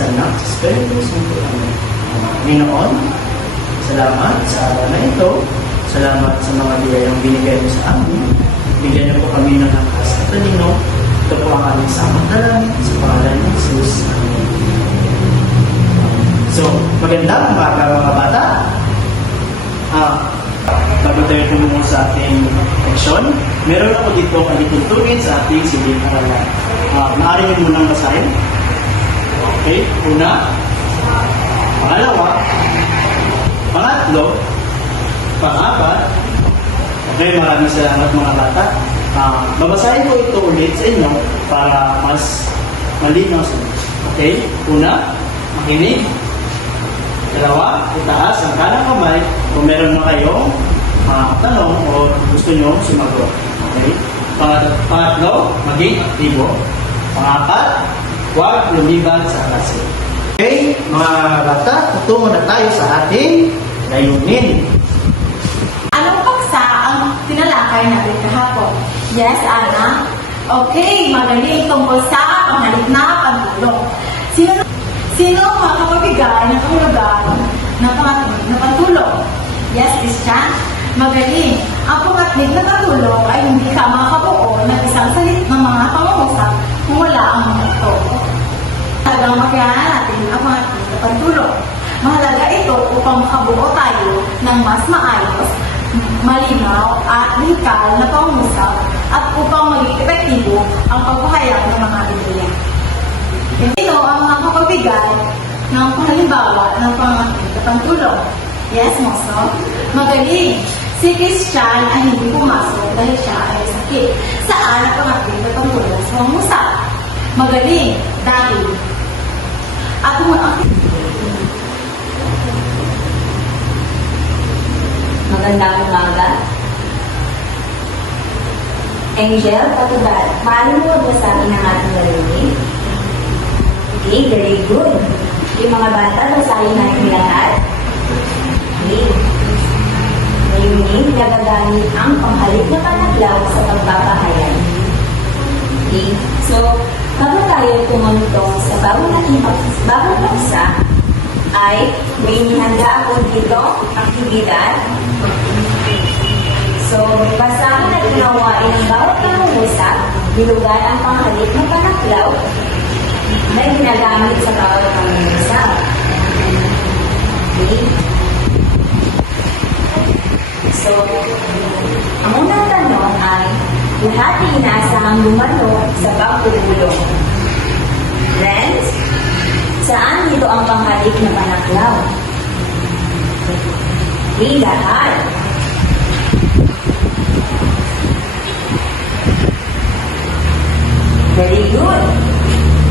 sa Anak, sa Espiritu Santo. Amen. Panginoon, salamat sa araw na ito. Salamat sa mga biyayang binigay mo sa amin. Bigyan niyo po kami ng lakas at talino. Ito po ang aming samang dalangin sa pangalan ng Jesus. Amen. So, magandang umaga mga bata. Bago tayo tumungo sa ating leksyon, meron ako dito ang itutugin sa ating siling aralan. Maaari nyo munang basahin. Okay, una, pangalawa, pangatlo, pangapat. Okay, maraming salamat mga bata. Babasahin ko ito ulit sa inyo para mas malinaw sa inyo. Okay, una, makinig. Dalawa, itaas ang kanang kamay kung meron na kayong tanong o gusto nyo sumagot. Okay? Pangatlo, maging aktibo. Pangapat, huwag lumiban sa klase. Okay, mga bata, tutungo na tayo sa ating layunin. Anong paksa ang tinalakay natin kahapon? Yes, Ana? Okay, magaling tungkol sa panghalip na pagtulong. Sino ang makakabigay ng kahulugan ng pagtulong? Yes, Christian? Magaling. Ang pangatlig na pagtulong ay hindi ka makabuo ng isang salit ng mga pangungusap kung wala ang mga ito. Talagang makyanan natin ang pangatlig na pagtulong. Mahalaga ito upang makabuo tayo ng mas maayos, malinaw at lihikal na pangungusap at upang maging epektibo ang pagpahayag ng mga ideya. Ito ang mga kapagbigay ng halimbawa ng pangatlig na pagtulong. Yes, Moso? Magaling. Si Christian ay hindi pumasok dahil siya ay sakit. Saan ang pangatlig na pagtulong sa pangungusap? Magaling. Dahil. At Magandang umaga. Angel, patubad. Paano mo basahin ang ating layunin? Okay, very good. Yung mga bata, basahin natin lahat. Okay. Layunin, nagagamit ang panghalip na panaglaw sa pagpapahayag. Okay, so, bago tayo tumungtong sa bagong paksa, ay may inihanda ako dito, aktibidad. So, basahin at unawain ang bawat pangungusap, bilugan ang panghalip na panaklaw na ginagamit sa bawat pangungusap. Okay? So, ang unang tanong ay, lahat ay inaasahang lumano sa pagtutulong. Friends, saan dito ang panghalip na panaklaw? Okay, lahat. Very good.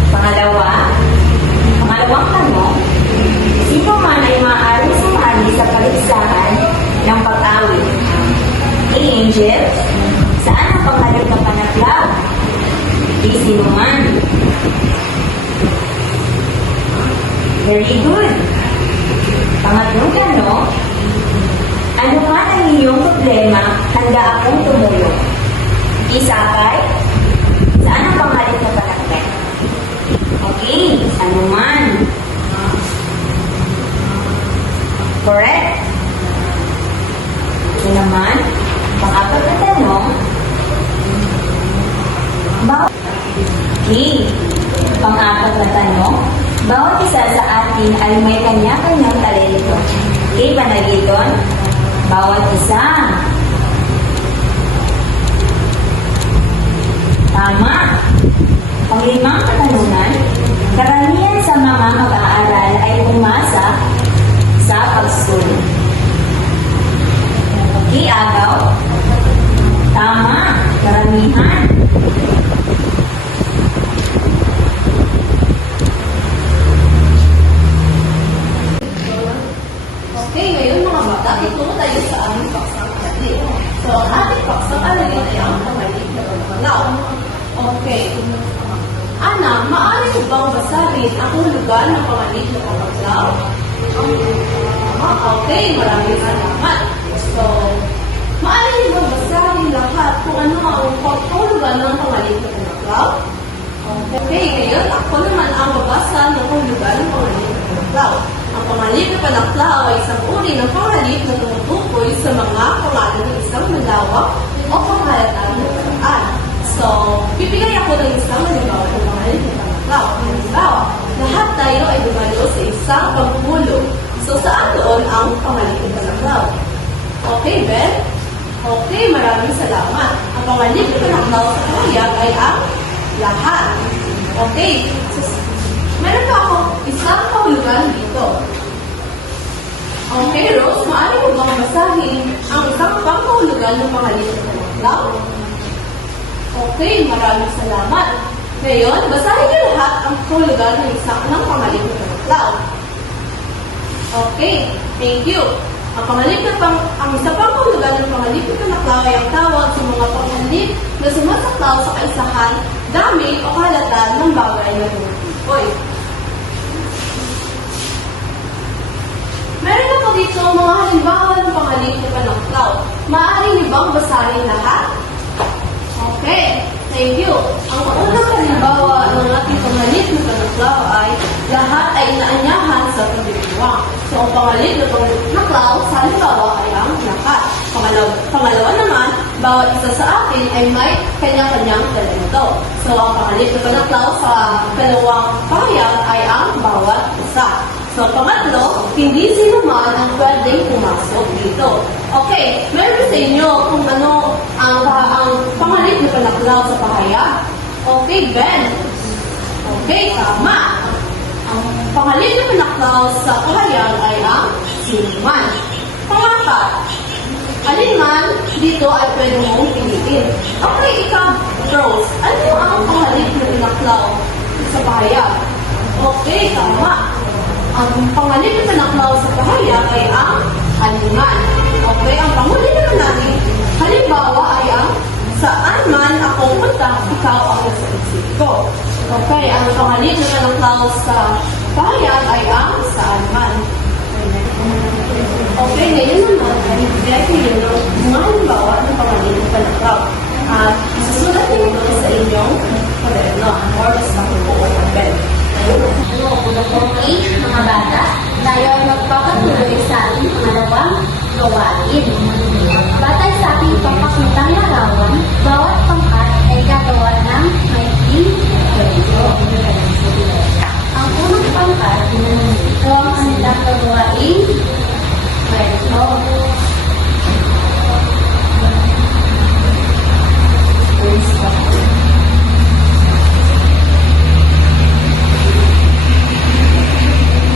Pangalawang tanong, sino man ay maaaring sumali sa paligsahan ng pag-awit? Okay, Angel, saan ang panghalip na panaklaw? Okay, sino man? Very good. Pangatlong tanong, ano man ang inyong problema, handa akong tumulong. Isakay, saan ang panghalip na panakbet? Okay, ano man. Correct. Ito naman, pang-apat na tanong, okay, pang-apat na tanong, bawat isa sa atin ay may kanya-kanyang talento. Okay, panagiton? Bawat isa. Tama. Panglimang katanungan, karamihan sa mga mag-aaral ay umasa sa pagsusunod. Okay, agaw? Tama. Karamihan. Okay, ngayon mga bata, itungo tayo sa aming paksang kati. So, ang ating paksang alin ay ang panghalip na pagpalaw. Okay. Ana, maaari mo bang basahin ang hulugan ng panghalip na pagpalaw? Okay, maraming salamat. So, maaari mo bang basahin lahat kung ano ang hulugan ng panghalip na pagpalaw? Okay, ngayon ako naman ang babasa ng hulugan ng pangalip na panaklaw ay isang uri ng pangalip na tumutukoy sa mga pangalan ng isang malawak o pamahalatang na paraan. So, bibigay ako ng isang halimbawa ng pangalip na panaklaw. Halimbawa, lahat tayo ay dumalo sa isang pamumulo. So, saan doon ang pangalip na panaklaw? Okay, Ben? Okay, maraming salamat. Ang pangalip na panaklaw sa kahayag ay ang lahat. Okay, so, meron pa ako isang kahulugan dito. Okay, Rose, maaari mo bang basahin ang isang pangkahulugan ng pangalip na panaklaw? Okay, maraming salamat. Ngayon, basahin niyo lahat ang kahulugan ng isang pangalip na panaklaw. Okay, thank you. Ang isa pang kahulugan ng pangalip na panaklaw ay ang tawag sa mga pangalip na sumasaklaw sa kaisahan, dami o kahalatan ng bagay na tumutukoy. Meron ako dito mga halimbawa ng pangalip na panaklaw. Maaari niyo bang basahin lahat? Okay, thank you. Ang unang halimbawa ng ating pangalip na panaklaw ay lahat ay inaanyahan sa pagdiriwang. So, ang pangalip na panaklaw sa halimbawa ay ang lahat. Pangalawa naman, bawat isa sa atin ay may kanya-kanyang talento. So, ang pangalip na panaklaw sa dalawang pahayag ay ang bawat isa. So, pangatlo, hindi sino man ang pwedeng pumasok dito. Okay, meron sa inyo kung ano ang pangalip na panaklaw sa pahayag. Okay, Ben. Okay, tama. Ang pangalip na panaklaw sa pahayag ay ang sino man. Pangapat, alinman dito ay pwede mong piliin. Okay, ikaw, Rose, ano ang pangalip na panaklaw sa pahayag? Okay, tama. Ang pangalip na panaklaw sa pahayag ay ang alinman. Okay, ang panghuli naman natin, halimbawa ay ang saan man ako punta, ikaw ang nasa isip ko. Okay, ang pangalip na panaklaw sa pahayag ay ang saan man. Okay, ngayon naman, ibigay ko yun ng mga halimbawa ng pangalip na panaklaw. At isusulat niyo ito sa inyong kwaderno or sa papel. Okay, mga bata, tayo ay magpapatuloy sa ating pangalawang gawain. Batay sa ating papakitang larawan, bawat pangkat ay gagawa ng maikling kwento. Ang unang pangkat, ito ang kanilang gagawain kwento.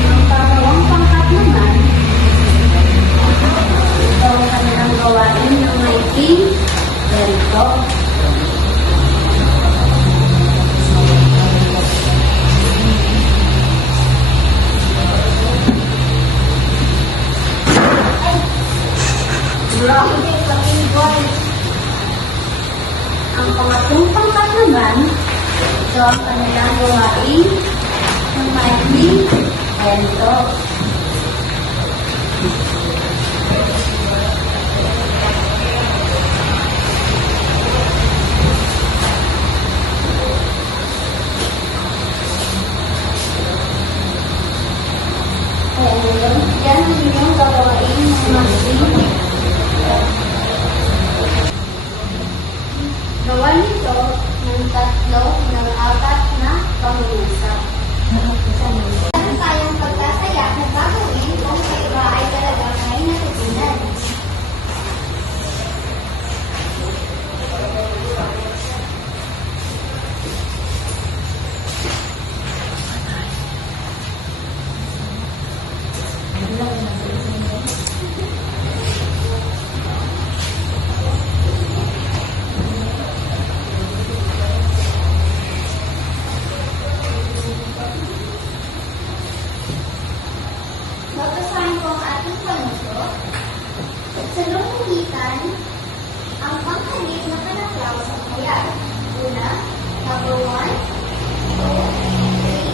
Ang pangalawang pangkat naman, ito ang kanilang gawain ng maikling kwento. Ang pangatlong pangkat naman, ito ang kanilang gawain ng maikling kwento. Kaya ngayon, yan ang inyong gawain ng maikling gawa nito ng 3 ng 4 na pangungusap. Meron tayong pagkasaya na gagawin kung sa iba ay talagang may natutunan. Babasahin ko ang ating kwento. Sa lumugitan, ang panghalip na panaklaw sa pahayag. Una, number 1, 2, 3.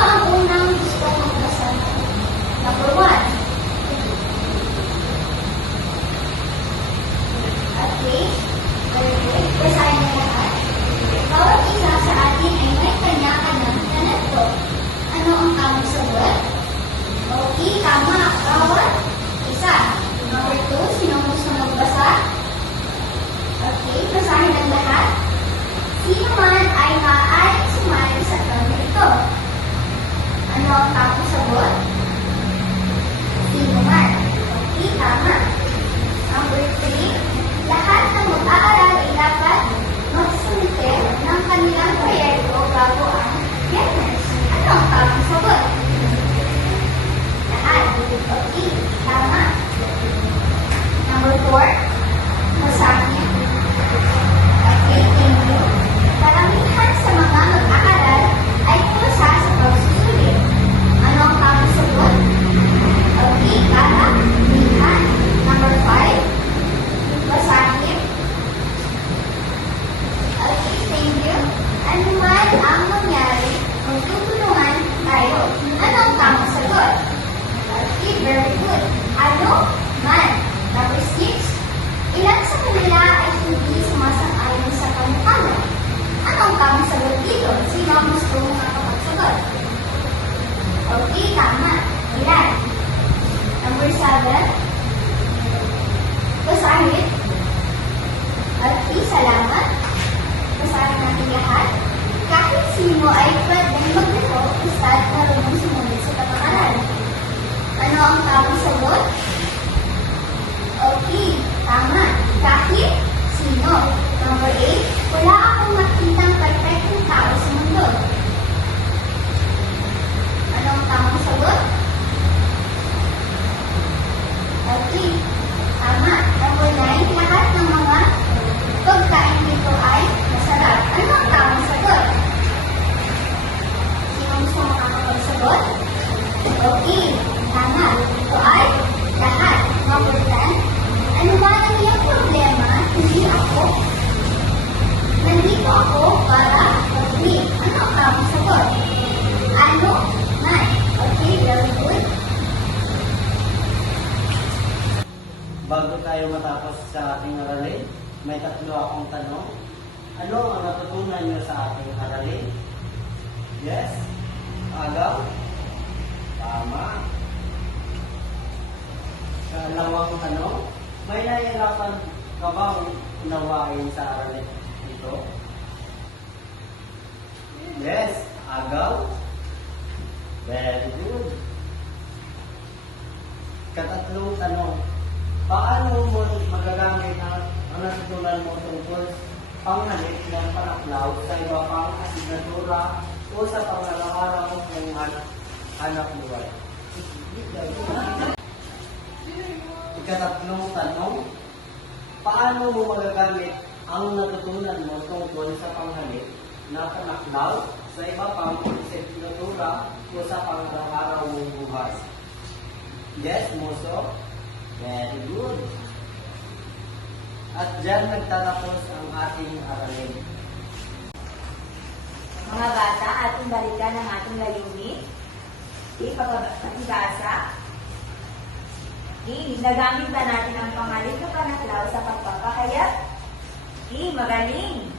ang unang gusto mong basahin? Number 1. Okay. Very good. Basahin na lahat. Bawat isa sa atin ay may kanya-kanyang talento. Ano ang tamang sagot? Okay, tama. Bawat isa. Number 2, sino gusto magbasa? Okay, basahin ang lahat. Sino man ay maaaring sumali sa tanong ito? Ano ang tamang sagot? Sino man. Okay, tama. Number 3, lahat ng mag-aaral ay dapat magsumite ng kanilang proyekto bago ang Biyernes. Ano ang tamang sagot? Lahat. Okay, tama. Number 4, basahin. Okay, thank you. Karamihan sa mga mag-aaral ay kusa sa pagsusulit. Ano ang tamang sagot? Okay, karamihan. Number 5, basahin. Okay, thank you. Ano man ang mangyari, magtutulungan tayo. Ano ang tamang sagot? Okay, very good. Ano man. Number 6, ilan sa kanila ay hindi sumasang-ayon sa panukala? Ano ang tamang sagot dito? Sino ang gusto mong makapagsagot? Okay, tama. Ilan? Number 7, basahin. Okay, salamat. Basahin natin lahat. Kahit sino ay pwedeng maglito, basta't marunong sumunod sa pag-aaral. Ano ang tamang sagot? Okay, tama. Kahit sino. Number 8, wala akong makitang perfectong tao sa mundo. Ano ang tamang sagot? Okay, tama. Number 9, lahat ng mga pagkain dito ay masarap. Ano ang tamang sagot? Sino gusto makakapagsagot? Okay, tama. Ito ay lahat. Number 10, ano ba ang iyong problema? Hindi ako. Nandito ako para mag-read. Ano ang tamang sagot? Ano man. Okay, very good. Bago tayo matapos sa ating aralin, may 3 akong tanong. Ano ang natutunan niyo sa ating aralin? Yes? Agaw? Tama. Dalawang tanong, may nahihirapan ka bang unawain sa aralin ito? Yes? Agaw? Very good. Katatlong tanong, paano mo magagamit ang natutunan mo tungkol panghalip ng panaklaw sa iba pang asignatura o sa pangalaaraw ng anak buhay? Ikatatlong tanong, paano mo magagamit ang natutunan mo tungkol sa panghalip na panaklaw sa iba pang asignatura o sa pangalaaraw ng buhay? Yes, Muso? Very good. At dyan nagtatapos ang ating aralin. Mga bata, ating balikan ang ating layunin. Ipapabasa. Nagamit ba natin ang pangalit na panaklaw sa pagpapakayat? Magaling!